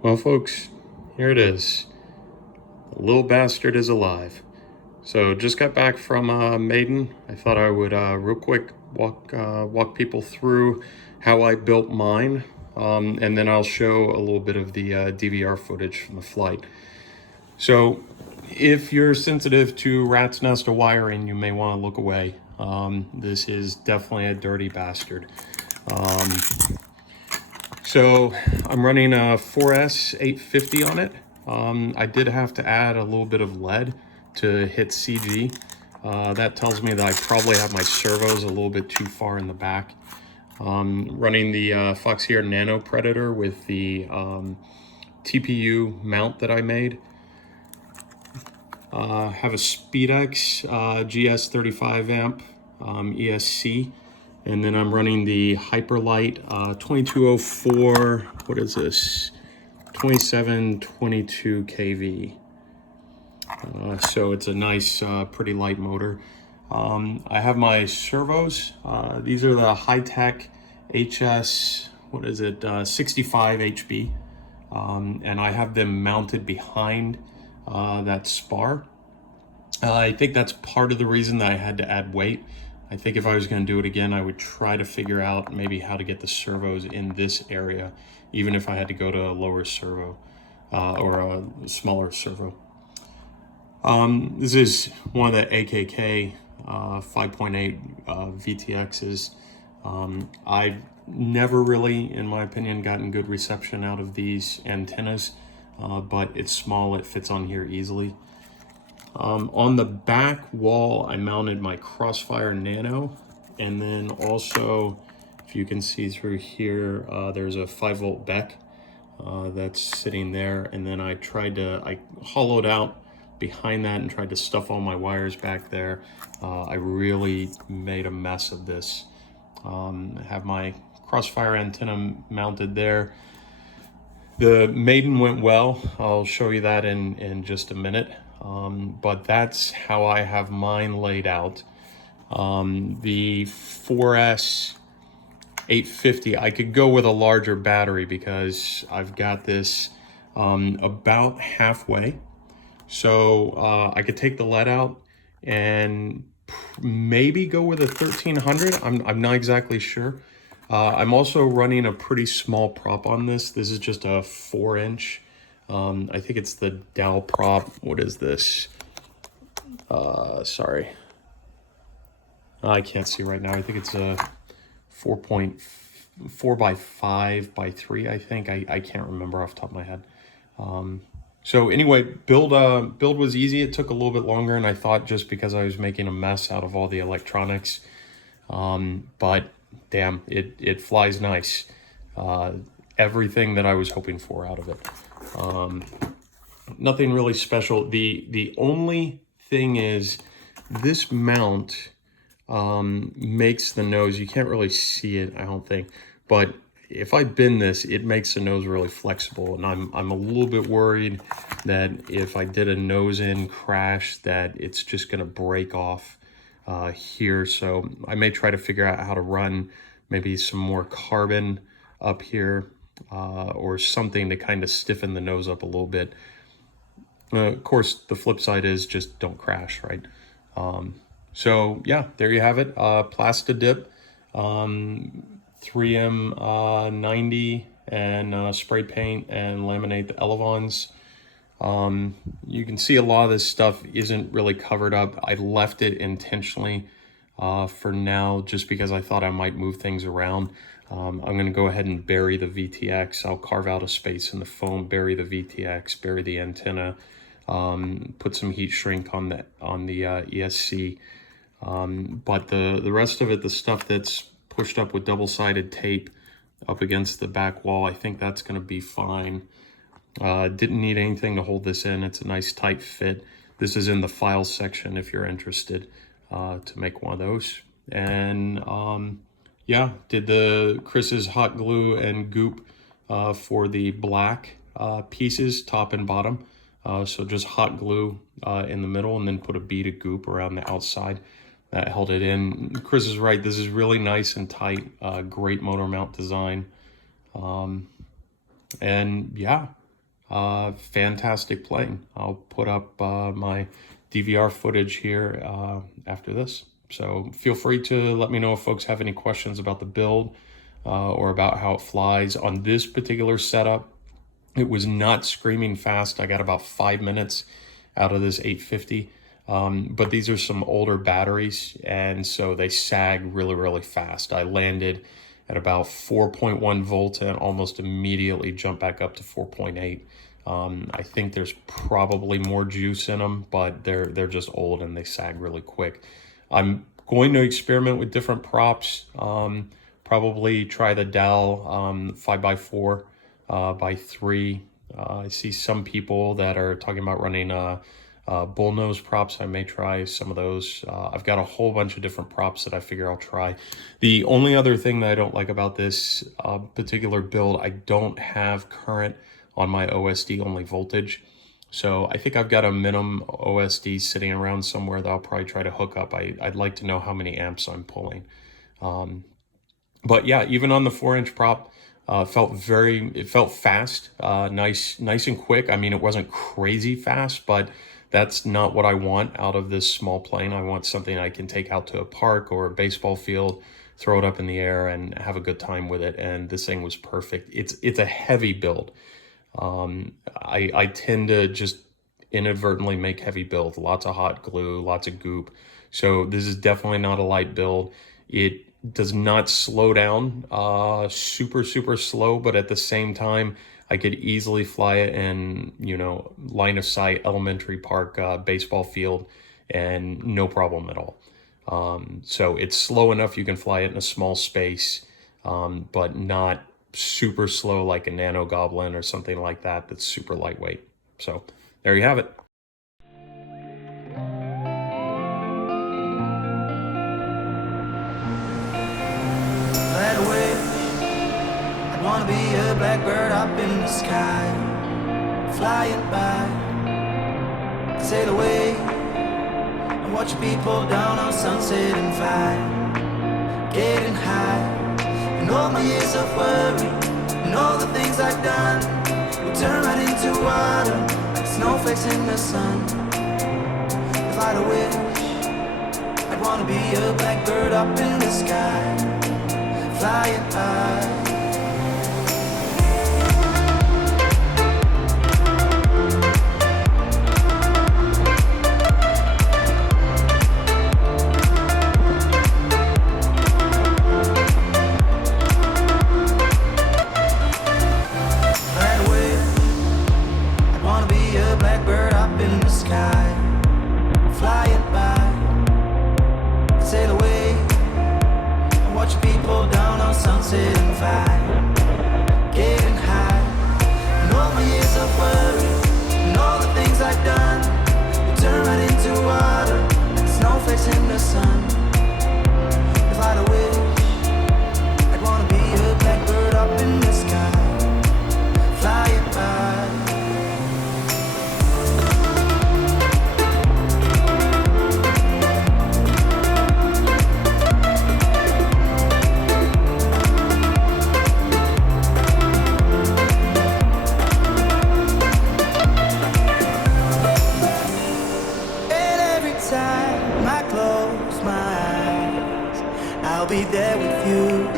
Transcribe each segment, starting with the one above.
Well, folks, here it is. The Lil Bastard is alive. So just got back from Maiden. I thought I would real quick walk people through how I built mine, and then I'll show a little bit of the DVR footage from the flight. So if you're sensitive to rat's nest of wiring, you may want to look away. This is definitely a dirty bastard. So I'm running a 4S 850 on it. I did have to add a little bit of lead to hit CG. That tells me that I probably have my servos a little bit too far in the back. Running the Crossfire Nano Predator with the TPU mount that I made. Have a Speedix GS 35 amp ESC. And then I'm running the Hyperlite 2204, what is this? 2722 kV. So it's a nice, pretty light motor. I have my servos. These are the Hitech HS-65HB. And I have them mounted behind that spar. I think that's part of the reason that I had to add weight. I think if I was going to do it again, I would try to figure out maybe how to get the servos in this area, even if I had to go to a lower servo or a smaller servo. This is one of the AKK 5.8 VTXs. I've never really, in my opinion, gotten good reception out of these antennas, but it's small, it fits on here easily. On the back wall, I mounted my Crossfire Nano, and then also, if you can see through here, there's a 5-volt Beck that's sitting there, and then I hollowed out behind that and tried to stuff all my wires back there. I really made a mess of this. I have my Crossfire antenna mounted there. The Maiden went well. I'll show you that in just a minute. But that's how I have mine laid out. The 4S 850, I could go with a larger battery because I've got this about halfway. So I could take the lead out and maybe go with a 1300. I'm not exactly sure. I'm also running a pretty small prop on this. This is just a 4-inch. I think it's the Dow prop. What is this? Sorry. I can't see right now. I think it's a 4.4 by 5 by 3, I think. I can't remember off the top of my head. So anyway, build was easy. It took a little bit longer, and I thought just because I was making a mess out of all the electronics. But damn, it flies nice. Everything that I was hoping for out of it. Nothing really special. The only thing is this mount makes the nose, you can't really see it, I don't think, but if I bend this, it makes the nose really flexible, and I'm a little bit worried that if I did a nose in crash that it's just gonna break off here. So I may try to figure out how to run maybe some more carbon up here or something to kind of stiffen the nose up a little bit. Of course, the flip side is just don't crash, right? So yeah, there you have it. Plastidip, 3M 90, and spray paint and laminate the elevons. You can see a lot of this stuff isn't really covered up. I left it intentionally for now just because I thought I might move things around. I'm going to go ahead and bury the VTX. I'll carve out a space in the foam, bury the VTX, bury the antenna, put some heat shrink on the ESC. But the rest of it, the stuff that's pushed up with double-sided tape up against the back wall, I think that's going to be fine. Didn't need anything to hold this in. It's a nice tight fit. This is in the files section if you're interested to make one of those. And yeah, did the Chris's hot glue and goop for the black pieces, top and bottom. So just hot glue in the middle, and then put a bead of goop around the outside. That held it in. Chris is right. This is really nice and tight. Great motor mount design. And yeah, fantastic plane. I'll put up my DVR footage here after this. So feel free to let me know if folks have any questions about the build or about how it flies. On this particular setup, it was not screaming fast. I got about 5 minutes out of this 850. But these are some older batteries, and so they sag really, really fast. I landed at about 4.1 volts and almost immediately jumped back up to 4.8. I think there's probably more juice in them, but they're just old and they sag really quick. I'm going to experiment with different props. Probably try the Dell 5x4 by 3. I see some people that are talking about running bullnose props. I may try some of those. I've got a whole bunch of different props that I figure I'll try. The only other thing that I don't like about this particular build, I don't have current on my OSD, only voltage. So I think I've got a minimum OSD sitting around somewhere that I'll probably try to hook up. I'd like to know how many amps I'm pulling. But yeah, even on the 4-inch prop, it felt fast, nice and quick. I mean, it wasn't crazy fast, but that's not what I want out of this small plane. I want something I can take out to a park or a baseball field, throw it up in the air and have a good time with it. And this thing was perfect. It's a heavy build. I tend to just inadvertently make heavy builds, lots of hot glue, lots of goop. So this is definitely not a light build. It does not slow down super slow, but at the same time I could easily fly it in, you know, line of sight elementary park baseball field and no problem at all. So it's slow enough you can fly it in a small space, but not super slow like a Nano Goblin or something like that that's super lightweight. So there you have it. I wanna be a blackbird up in the sky, flying by, sail away and watch people down on sunset and fly, getting high. And all my years of worry and all the things I've done will turn right into water like snowflakes in the sun. If I'd a wish, I'd wanna be a blackbird up in the sky, flying high. Be there with you,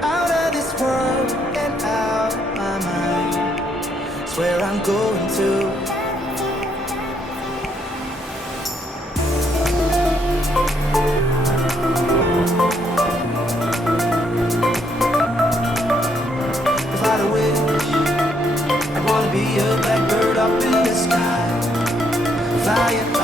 out of this world and out of my mind. It's where I'm going to. If I'd a wish, I'd wanna be a blackbird up in the sky, flying.